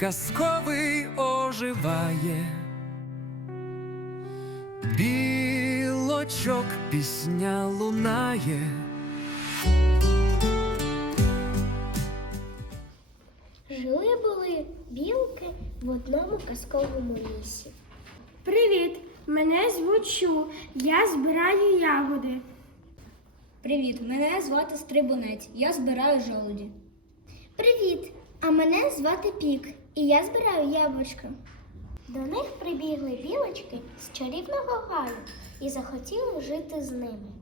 казковий оживає. Білочок пісня лунає. Жили були білки в одному казковому лісі. Привіт! Мене звуть Шу. Я збираю ягоди. Привіт, мене звати Стрибунець. Я збираю жолуді. Привіт! А мене звати Пік, і я збираю яблучка. До них прибігли білочки з чарівного гаю і захотіли жити з ними.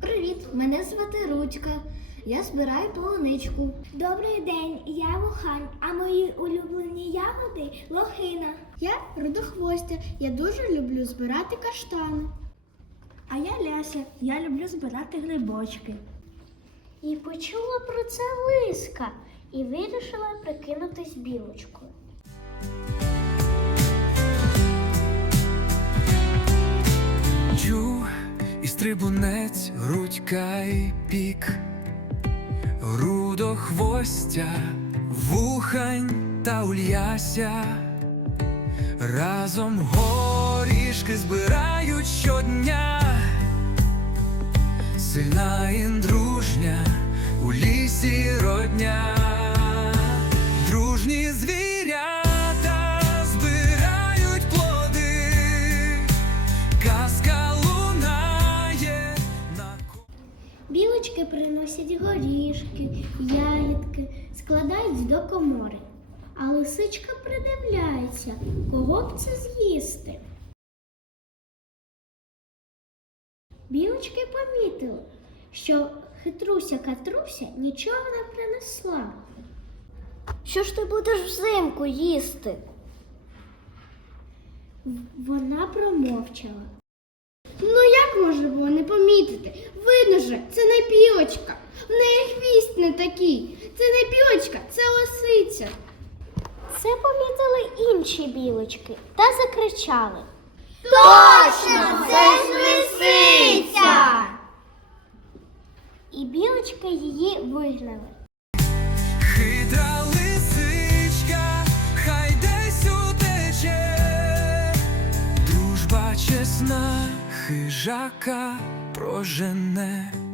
Привіт, мене звати Рудька. Я збираю полуничку. Добрий день, я Вухань, а мої улюблені ягоди лохина. Я рудохвостя. Я дуже люблю збирати каштани. А я Ляся. Я люблю збирати грибочки. І почула про це лиска і вирішила прикинутись білочкою. Чу і стрибунець, грудька і пік, рудохвостя, вухань та ульяся. Разом горішки збирають щодня, сильна і Білочки приносять горішки, ягідки, складають до комори. А лисичка придивляється, кого б це з'їсти. Білочки помітили, що хитруся Катруся нічого не принесла. Що ж ти будеш взимку їсти? Вона промовчала. Ну як можна було не помітити? Видно же, це не білочка. В неї хвіст не такий. Це не білочка, це лисиця. Це помітили інші білочки та закричали. Точно, це ж лисиця! І білочки її вигнали. Хитра хижака прожене.